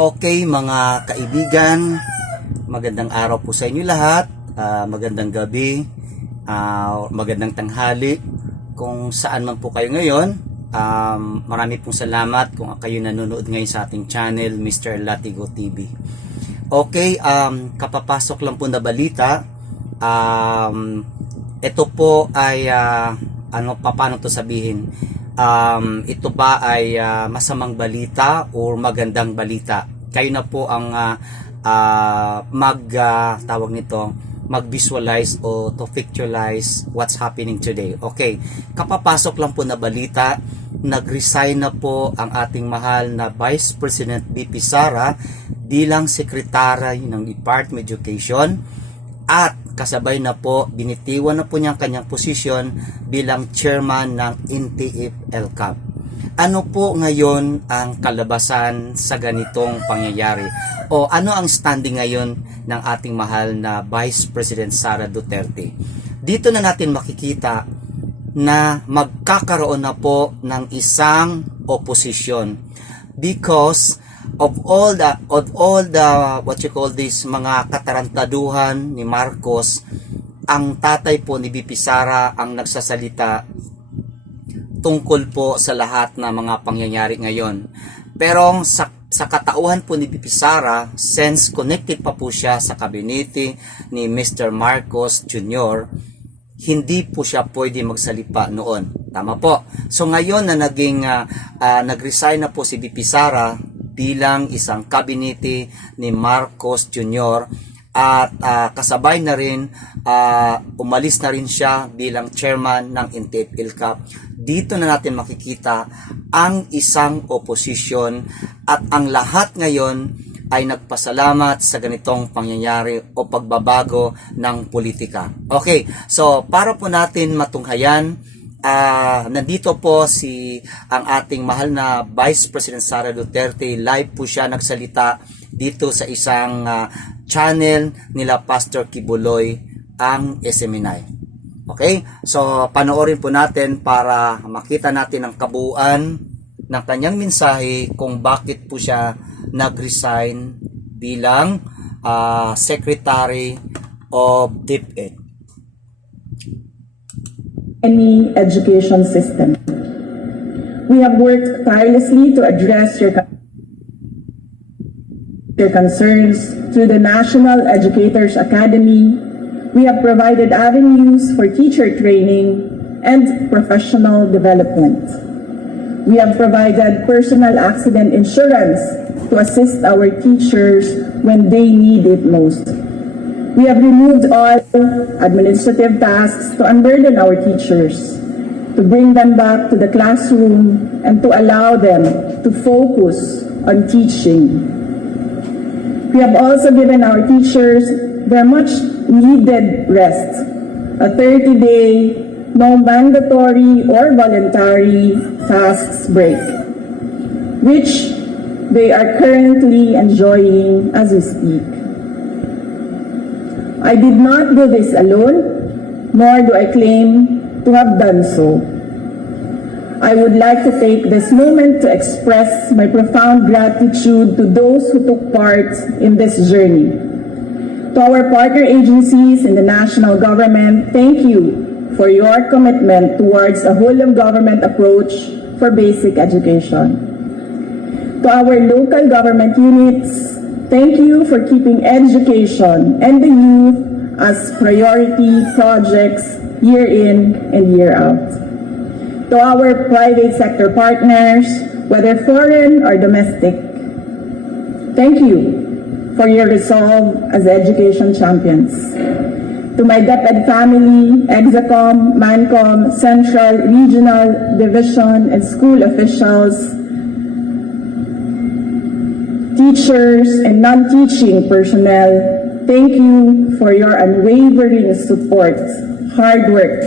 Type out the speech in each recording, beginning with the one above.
Okay mga kaibigan, magandang araw po sa inyo lahat, magandang gabi, magandang tanghali kung saan man po kayo ngayon. Marami pong salamat kung kayo nanonood ngayon sa ating channel, Mr. Latigo TV. Okay, kapapasok lang po na balita. Ito po ay, paano to sabihin? Ito ba ay masamang balita o magandang balita? Kayo na po ang tawag nito, mag-visualize o to pictureize what's happening today. Okay, kapapasok lang po na balita, nag-resign na po ang ating mahal na Vice President VP Sara bilang Secretary ng Department of Education, at kasabay na po, binitiwan na po niya ang kanyang posisyon bilang chairman ng NTF-ELCAP. Ano po ngayon ang kalabasan sa ganitong pangyayari? O ano ang standing ngayon ng ating mahal na Vice President Sara Duterte? Dito na natin makikita na magkakaroon na po ng isang oposisyon because of all the mga katarantaduhan ni Marcos. Ang tatay po ni VP Sara ang nagsasalita tungkol po sa lahat ng mga pangyayari ngayon. Pero sa katauhan po ni VP Sara, since connected pa po siya sa kabinete ni Mr. Marcos Jr., hindi po siya pwede magsalipa noon. Tama po. So ngayon na nag-resign na po si VP Sara bilang isang kabinete ni Marcos Jr. at kasabay na rin umalis na rin siya bilang chairman ng NTF-ELCAP. Dito na natin makikita ang isang oposisyon at ang lahat ngayon ay nagpasalamat sa ganitong pangyayari o pagbabago ng politika. Okay, so para po natin matunghayan, nandito po ang ating mahal na Vice President Sara Duterte. Live po siya nagsalita dito sa isang channel nila Pastor Kibuloy, ang SMNI. Okay, so panoorin po natin para makita natin ang kabuuan ng kanyang mensahe kung bakit po siya nag-resign bilang Secretary of DepEd. Any education system. We have worked tirelessly to address your concerns through the National Educators Academy. We have provided avenues for teacher training and professional development. We have provided personal accident insurance to assist our teachers when they need it most. We have removed all administrative tasks to unburden our teachers, to bring them back to the classroom and to allow them to focus on teaching. We have also given our teachers their much needed rest, a 30-day, no mandatory or voluntary tasks break, which they are currently enjoying as we speak. I did not do this alone, nor do I claim to have done so. I would like to take this moment to express my profound gratitude to those who took part in this journey. To our partner agencies in the national government, thank you for your commitment towards a whole-of-government approach for basic education. To our local government units, thank you for keeping education and the youth as priority projects year in and year out. To our private sector partners, whether foreign or domestic, thank you for your resolve as education champions. To my DepEd family, Exacom, Mancom, Central, Regional, Division, and school officials, teachers, and non-teaching personnel, thank you for your unwavering support, hard work,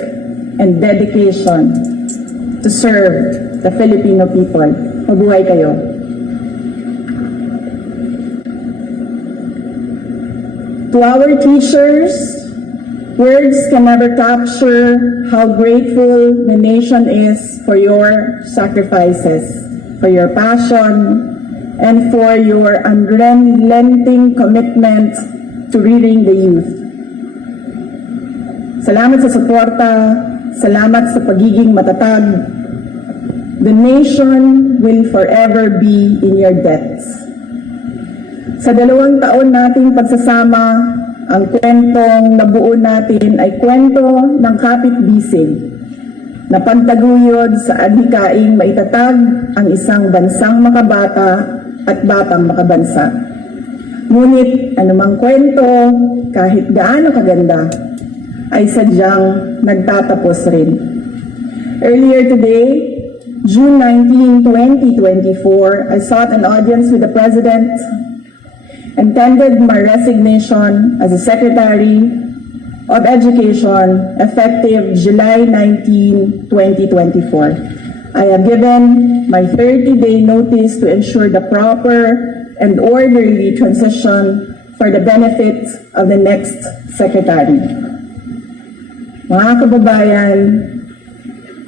and dedication to serve the Filipino people. Mabuhay kayo. To our teachers, words can never capture how grateful the nation is for your sacrifices, for your passion, and for your unrelenting commitment to reading the youth. Salamat sa suporta, salamat sa pagiging matatag. The nation will forever be in your debts. Sa 2 taon nating pagsasama, ang kwentong nabuo natin ay kwento ng kapitbisig na pantaguyod sa adhikaing maitatag ang isang bansang makabata at batang makabansa. Ngunit anumang kwento, kahit gaano kaganda, ay sadyang nagtatapos rin. Earlier today, June 19, 2024, I sought an audience with the President and tendered my resignation as the Secretary of Education effective July 19, 2024. I have given my 30-day notice to ensure the proper and orderly transition for the benefit of the next Secretary. Mga kababayan,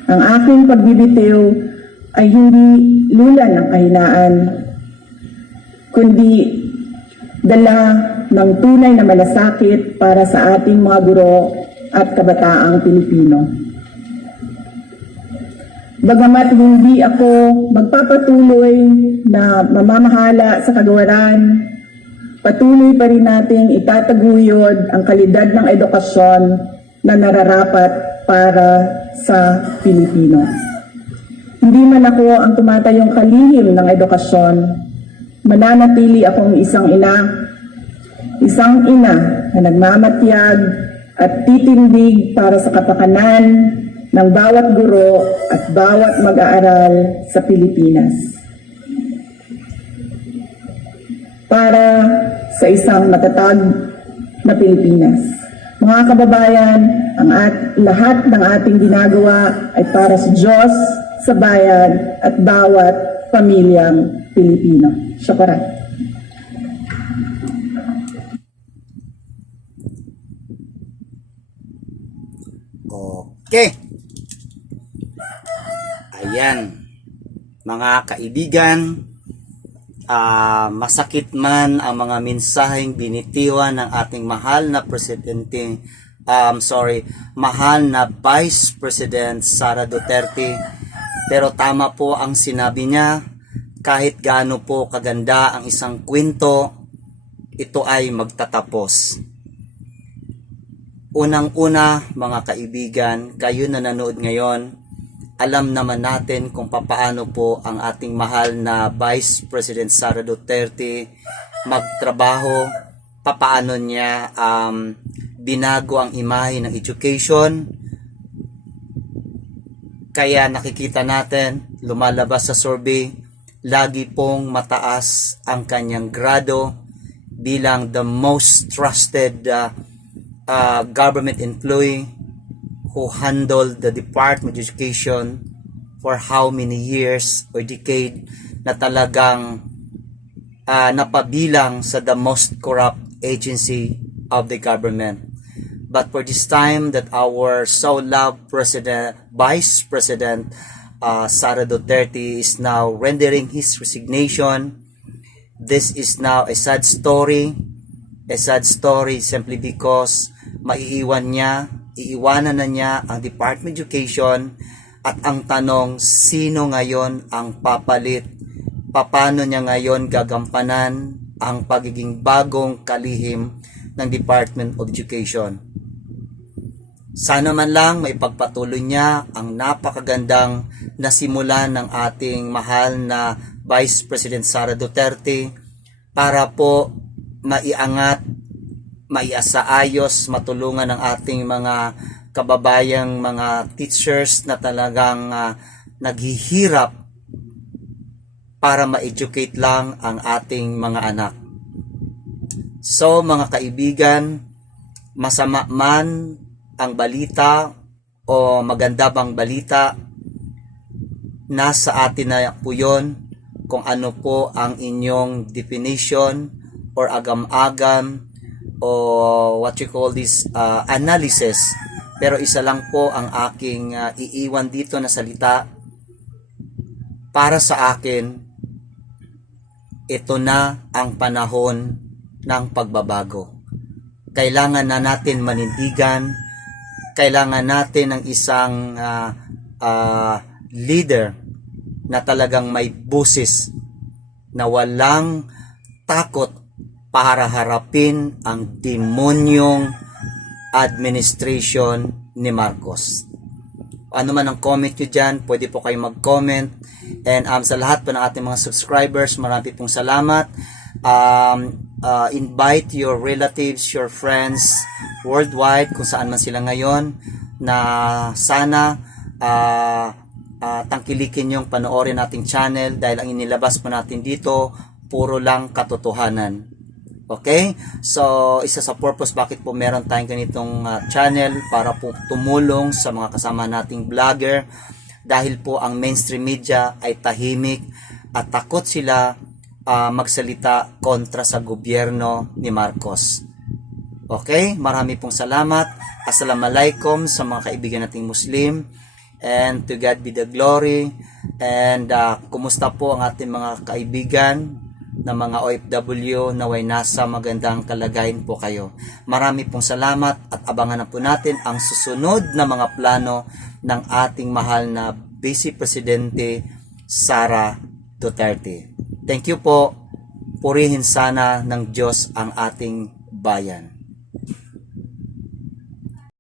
ang aking pagbibitiw ay hindi lula ng kahinaan, kundi dala ng tunay na malasakit para sa ating mga guro at kabataang Pilipino. Bagamat hindi ako magpapatuloy na mamamahala sa kagawaran, patuloy pa rin nating itataguyod ang kalidad ng edukasyon na nararapat para sa Pilipino. Hindi man ako ang tumatayong kalihim ng edukasyon, mananatili akong isang ina na nagmamatyag at titindig para sa kapakanan ng bawat guro at bawat mag-aaral sa Pilipinas. Para sa isang matatag na Pilipinas. Mga kababayan, lahat ng ating ginagawa ay para sa Diyos, sa bayan at bawat pamilyang Pilipino. Syukuran. Okay. Ayan. Mga kaibigan, masakit man ang mga mensaheng binitiwan ng ating mahal na mahal na Vice President Sara Duterte. Pero tama po ang sinabi niya, kahit gaano po kaganda ang isang kwento, ito ay magtatapos. Unang-una, mga kaibigan, kayo na nanood ngayon, alam naman natin kung papaano po ang ating mahal na Vice President Sara Duterte magtrabaho, papaano niya binago ang imahe ng education. Kaya nakikita natin, lumalabas sa survey, lagi pong mataas ang kanyang grado bilang the most trusted government employee who handled the Department of Education for how many years or decade na talagang napabilang sa the most corrupt agency of the government. But for this time that our so loved Vice President Sara Duterte is now rendering his resignation, this is now a sad story simply because iiwanan na niya ang Department of Education, at ang tanong, sino ngayon ang papalit? Paano niya ngayon gagampanan ang pagiging bagong kalihim ng Department of Education? Sana man lang may pagpatuloy niya ang napakagandang nasimula ng ating mahal na Vice President Sara Duterte para po maiangat, maiasaayos, matulungan ng ating mga kababayang mga teachers na talagang naghihirap para ma-educate lang ang ating mga anak. So mga kaibigan, masama man ang balita o maganda bang balita, nasa atin na po yun kung ano po ang inyong definition or agam-agam o what you call this analysis. Pero isa lang po ang aking iiwan dito na salita. Para sa akin, ito na ang panahon ng pagbabago. Kailangan na natin manindigan, kailangan natin ng isang leader na talagang may busis, na walang takot para harapin ang demonyong administration ni Marcos. Ano man ang comment nyo dyan, pwede po kayong mag-comment. And sa lahat po ng ating mga subscribers, marami pong salamat. Invite your relatives, your friends worldwide, kung saan man sila ngayon, na sana tangkilikin yung panoorin nating channel, dahil ang inilabas po natin dito, puro lang katotohanan. Okay? So, isa sa purpose bakit po meron tayong ganitong channel, para po tumulong sa mga kasama nating vlogger, dahil po ang mainstream media ay tahimik at takot sila magsalita kontra sa gobyerno ni Marcos. Okay? Marami pong salamat. Assalamualaikum sa mga kaibigan nating Muslim, and to God be the glory. And kumusta po ang ating mga kaibigan na mga OFW, naway nasa magandang kalagayan po kayo. Marami pong salamat, at abangan na po natin ang susunod na mga plano ng ating mahal na Vice Presidente Sara Duterte. Thank you po. Purihin sana ng Diyos ang ating bayan.